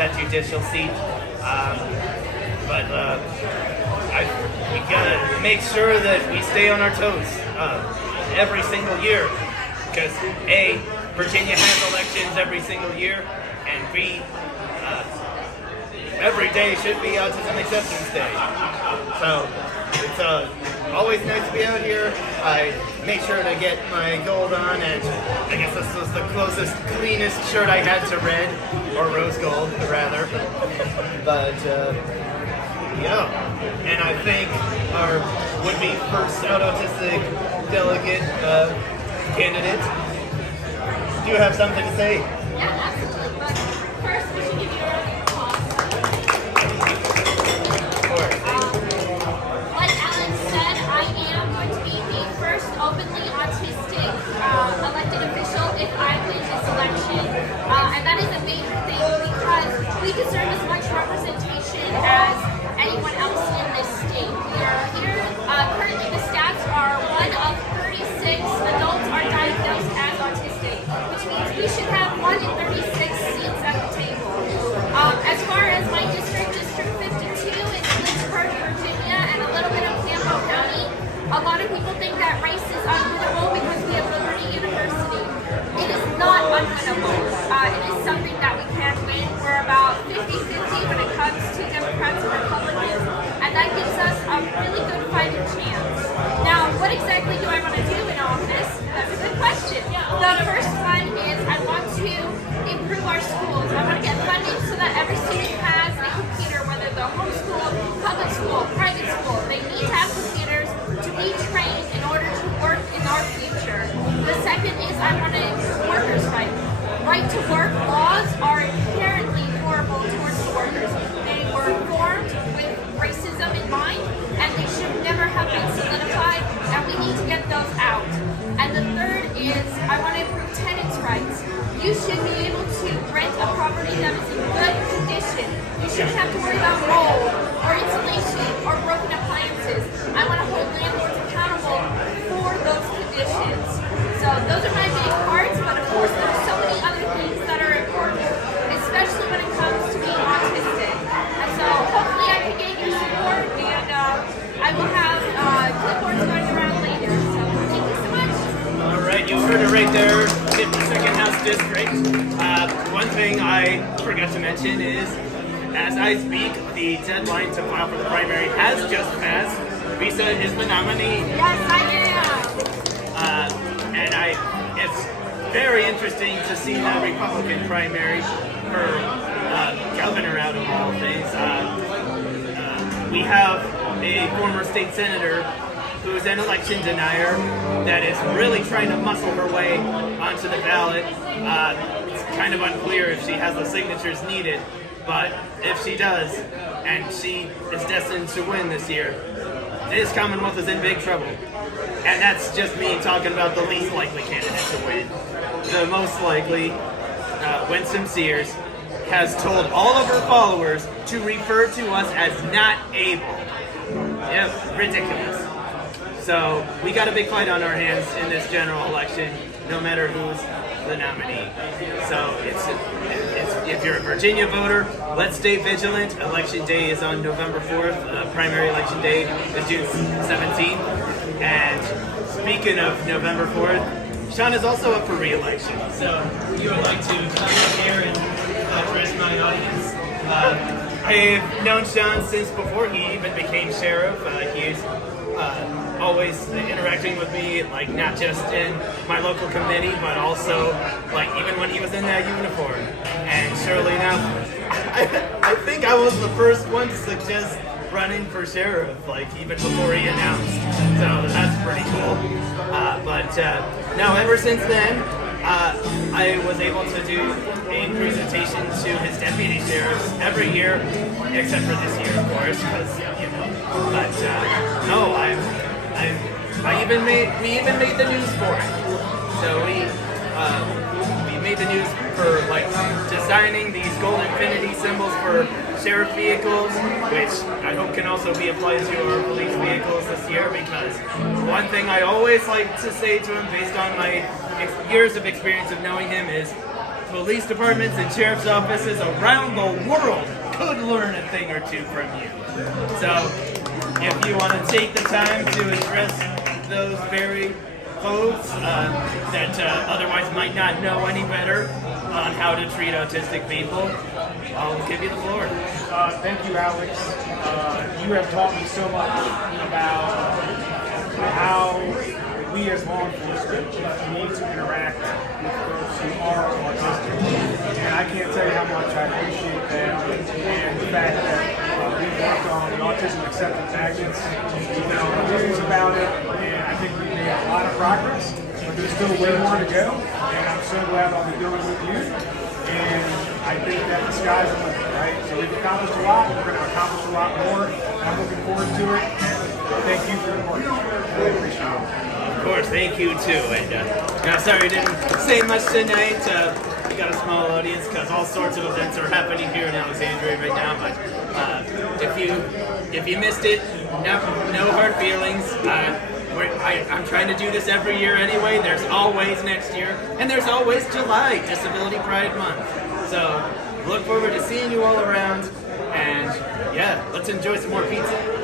that judicial seat. But we gotta make sure that we stay on our toes every single year, because A, Virginia has elections every single year, and B, every day should be Autism Acceptance Day. So it's always nice to be out here. I made sure to get my gold on, and I guess this was the closest, cleanest shirt I had to red, or rose gold, rather. But yeah, and I think our would-be first out autistic delegate candidate, do you have something to say? Yeah, absolutely. But first, we should give you a round of applause. Like Alan said, I am going to be the first openly autistic elected official if I win this election. And that is a major thing because we deserve as much representation as anyone else in this state. We are here, currently the stats are 1 of 36 adults are diagnosed as autistic, which means we should have 1 in 36 seats at the table. As far as my district, District 52 is Lynchburg, Virginia, and a little bit of Campo County. A lot of people think that race is unwinnable because we have Liberty University. It is not unwinnable. It is something that we can win. We're about 50-50 when it comes to Democrats and Republicans, and that gives us a really good fighting chance. Now, what exactly do I want to do in office? That's a good question. The first one is I want to improve our schools. I want to get funding so that every student has a computer, whether they're homeschool, public school, private school. They need to have computers to be trained in order to work in our future. The second is I want to improve workers' rights. Right to work laws are inherently horrible towards the workers. They were formed with racism in mind, and they should never have been solidified, and we need to get those out. And the third is I want to improve tenants' rights. You should be able to rent a property that is in good condition. You shouldn't have to worry about mold or insulation or broken appliances. I want to hold landlords accountable for those conditions. So those are my big parts, but of course there's so many other things that are important, especially when it comes to being autistic. And so hopefully I can get your support, and I will have clipboards going around later. So thank you so much. All right, you heard it right there, 52nd House District. One thing I forgot to mention is, as I speak, the deadline to file for the primary has just passed. Lisa is the nominee. Yes, I am. And it's very interesting to see the Republican primary for governor out of all things. We have a former state senator who is an election denier that is really trying to muscle her way onto the ballot. It's kind of unclear if she has the signatures needed, but if she does, and she is destined to win this year, this Commonwealth is in big trouble. And that's just me talking about the least likely candidate to win. The most likely, Winsome Sears, has told all of her followers to refer to us as not able. Yep, ridiculous. So we got a big fight on our hands in this general election, no matter who's the nominee. So it's if you're a Virginia voter, let's stay vigilant. Election day is on November 4th. Primary election day is June 17th. And speaking of November 4th, Sean is also up for re-election. So you would like to come up here and address my audience. I've known Sean since before he even became sheriff. He's always interacting with me, like not just in my local committee, but also like even when he was in that uniform. And surely enough, I think I was the first one to suggest running for sheriff, like even before he announced. So that's pretty cool. No, ever since then, I was able to do a presentation to his deputy sheriffs every year, except for this year, of course, because you know. But no, we even made the news for it. So we made the news for like designing these gold infinity symbols for sheriff vehicles, which I hope can also be applied to our police vehicles this year, because one thing I always like to say to him based on my years of experience of knowing him is police departments and sheriff's offices around the world could learn a thing or two from you. So, if you want to take the time to address those very folks that otherwise might not know any better on how to treat autistic people, I'll give you the floor. Thank you, Alex. You have taught me so much about how we as law enforcement need to interact with folks who are autistic. And I can't tell you how much I appreciate that and the fact that we've worked on the autism acceptance magnets. We've been on meetings about it, and I think we've made a lot of progress, but there's still way more to go. And I'm so glad I'll be doing it with you. And I think that the sky's the limit, right? So we've accomplished a lot. We're going to accomplish a lot more. And I'm looking forward to it. And thank you for your work. I really appreciate it. Of course, thank you too. And sorry we didn't say much tonight. We got a small audience because all sorts of events are happening here in Alexandria right now. But if you missed it, no hard feelings. I'm trying to do this every year anyway. There's always next year, and there's always July, Disability Pride Month. So look forward to seeing you all around, and yeah, let's enjoy some more pizza.